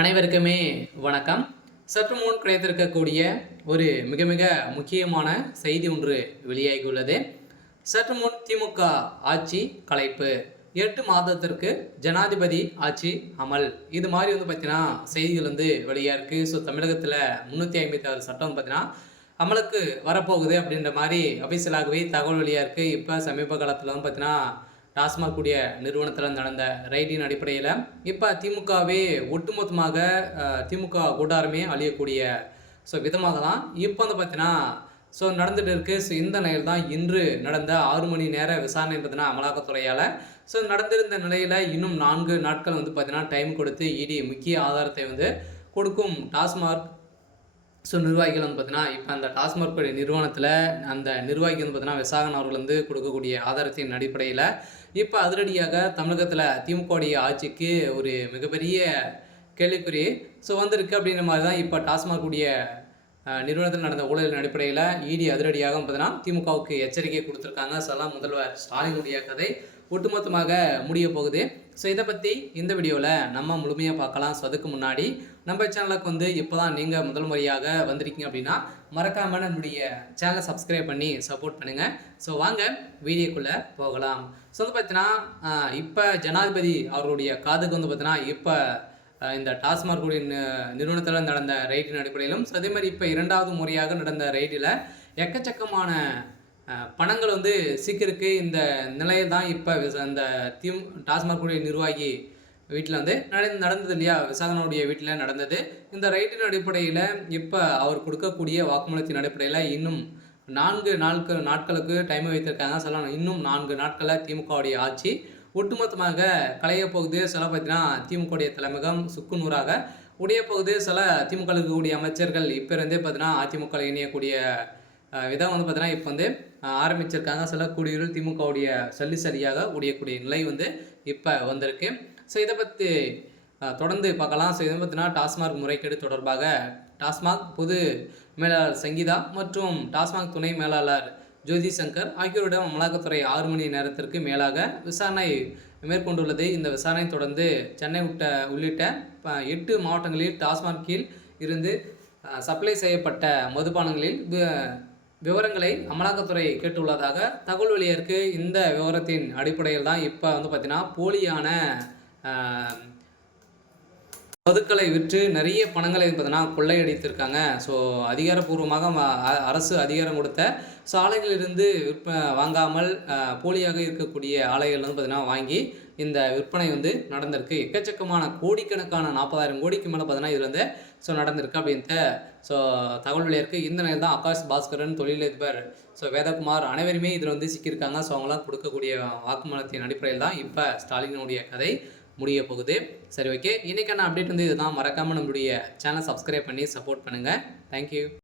அனைவருக்குமே வணக்கம். சற்று முன் கிடைத்திருக்கக்கூடிய ஒரு மிக மிக முக்கியமான செய்தி ஒன்று வெளியாகியுள்ளது. சற்று முன் திமுக ஆட்சி கலைப்பு, 8 மாதத்திற்கு ஜனாதிபதி ஆட்சி அமல். இது மாதிரி பார்த்தீங்கன்னா செய்திகள் வெளியாக இருக்குது. ஸோ தமிழகத்தில் 356 சட்டம் பார்த்தீங்கன்னா அமலுக்கு வரப்போகுது அப்படின்ற மாதிரி அபிஷியலாகவே தகவல் வெளியாக இருக்குது. இப்போ சமீப காலத்தில் பார்த்தீங்கன்னா டாஸ்மாக் கூடிய நிறுவனத்தில் நடந்த ரைடின் அடிப்படையில் இப்போ திமுகவே ஒட்டுமொத்தமாக திமுக கூட்டாரமே அழியக்கூடிய விதமாக தான் இப்போ பார்த்தீங்கன்னா நடந்துகிட்டு இருக்குது. இந்த நிலையில் தான் இன்று நடந்த 6 மணி நேர விசாரணை பார்த்தீங்கன்னா அமலாக்கத்துறையால் நடந்திருந்த நிலையில் இன்னும் 4 நாட்கள் பார்த்தீங்கன்னா டைம் கொடுத்து இடி முக்கிய ஆதாரத்தை கொடுக்கும் டாஸ்மாக் நிர்வாகிகள் பார்த்தீங்கன்னா இப்போ அந்த டாஸ்மாக் நிறுவனத்தில் அந்த நிர்வாகி பார்த்தீங்கன்னா விசாகன் அவர்கள் கொடுக்கக்கூடிய ஆதாரத்தின் அடிப்படையில் இப்போ அதிரடியாக தமிழகத்தில் திமுகவுடைய ஆட்சிக்கு ஒரு மிகப்பெரிய கேள்விக்குறி வந்திருக்கு அப்படின்ற மாதிரி தான் இப்போ டாஸ்மாக் உடைய நிறுவனத்தில் நடந்த ஊழலின் அடிப்படையில் இடி அதிரடியாக பார்த்தீங்கன்னா திமுகவுக்கு எச்சரிக்கை கொடுத்துருக்காங்க. சொல்லலாம் முதல்வர் ஸ்டாலினுடைய கதை ஒட்டுமொத்தமாக முடிய போகுது. இதை பற்றி இந்த வீடியோவில் நம்ம முழுமையாக பார்க்கலாம். அதுக்கு முன்னாடி நம்ம சேனலுக்கு இப்போ தான் நீங்கள் முதல் முறையாக வந்திருக்கீங்க அப்படின்னா மறக்காமல் நம்முடைய சேனலை சப்ஸ்கிரைப் பண்ணி சப்போர்ட் பண்ணுங்கள். வாங்க வீடியோக்குள்ளே போகலாம். பார்த்தீங்கன்னா இப்போ ஜனாதிபதி அவருடைய காதுக்கு பார்த்தீங்கன்னா இப்போ இந்த டாஸ்மாக் நிறுவனத்தில் நடந்த ரைடின் அடிப்படையிலும் அதே மாதிரி இப்போ 2வது முறையாக நடந்த ரைடில் எக்கச்சக்கமான பணங்கள் சீக்கிரக்கு. இந்த நிலையில் தான் இப்போ அந்த டாஸ்மாக் நிர்வாகி வீட்டில் நடந்தது இல்லையா, விசாகனுடைய வீட்டில் நடந்தது. இந்த ரைட்டின் அடிப்படையில் இப்போ அவர் கொடுக்கக்கூடிய வாக்குமூலத்தின் அடிப்படையில் இன்னும் 4 நாட்களுக்கு டைம் வைத்திருக்காங்க. சொல்லலாம் இன்னும் 4 நாட்களில் திமுகவுடைய ஆட்சி ஒட்டுமொத்தமாக களைய போகுது. பார்த்தீங்கன்னா திமுகவுடைய தலைமையகம் சுக்குநூறாக உடைய போகுது. திமுக இருக்கக்கூடிய அமைச்சர்கள் இப்போ இருந்தே பார்த்தீங்கன்னா அதிமுக இணையக்கூடிய விதம் பார்த்தீங்கன்னா இப்போ ஆரம்பிச்சிருக்காங்க. கூடியூரில் திமுகவுடைய சரியாக உடையக்கூடிய நிலை இப்போ வந்திருக்கு. இதை பற்றி தொடர்ந்து பார்க்கலாம். இதை பார்த்தீங்கன்னா டாஸ்மாக் முறைகேடு தொடர்பாக டாஸ்மாக் பொது மேலாளர் சங்கீதா மற்றும் டாஸ்மாக் துணை மேலாளர் ஜோதி சங்கர் ஆகியோரிடம் அமலாக்கத்துறை 6 மணி நேரத்திற்கு மேலாக விசாரணை மேற்கொண்டுள்ளது. இந்த விசாரணை தொடர்ந்து சென்னை உள்ளிட்ட 8 மாவட்டங்களில் டாஸ்மாகில் இருந்து சப்ளை செய்யப்பட்ட மதுபானங்களில் விவரங்களை அமலாக்கத்துறை கேட்டுள்ளதாக தகவல் வெளியிருக்கு. இந்த விவரத்தின் அடிப்படையில் தான் இப்போ பார்த்தீங்கன்னா போலியான மதுக்களை விற்று நிறைய பணங்களை பார்த்தீங்கன்னா கொள்ளையடித்திருக்காங்க. அதிகாரப்பூர்வமாக அரசு அதிகாரம் கொடுத்த ஆலைகளிலிருந்து வாங்காமல் போலியாக இருக்கக்கூடிய ஆலைகள் பார்த்தீங்கன்னா வாங்கி இந்த விற்பனை நடந்திருக்கு. எக்கச்சக்கமான கோடிக்கணக்கான 40,000 கோடிக்கு மேலே பார்த்தீங்கன்னா இதில் நடந்திருக்கு அப்படின்ட்டு தகவல் வெளியிருக்கு. இந்த நிலையில் தான் ஆகாஷ் பாஸ்கரன், தொழிலதிபர் வேதகுமார் அனைவருமே இதில் சிக்கியிருக்காங்க. அவங்களாம் கொடுக்கக்கூடிய வாக்குமூலத்தின் அடிப்படையில் தான் இப்போ ஸ்டாலினுடைய கதை முடிய போகுது. சரி, ஓகே. இன்றைக்கான அப்டேட் இதுதான். மறக்காமல் நம்மளுடைய சேனலை சப்ஸ்கிரைப் பண்ணி சப்போர்ட் பண்ணுங்கள். தேங்க்யூ.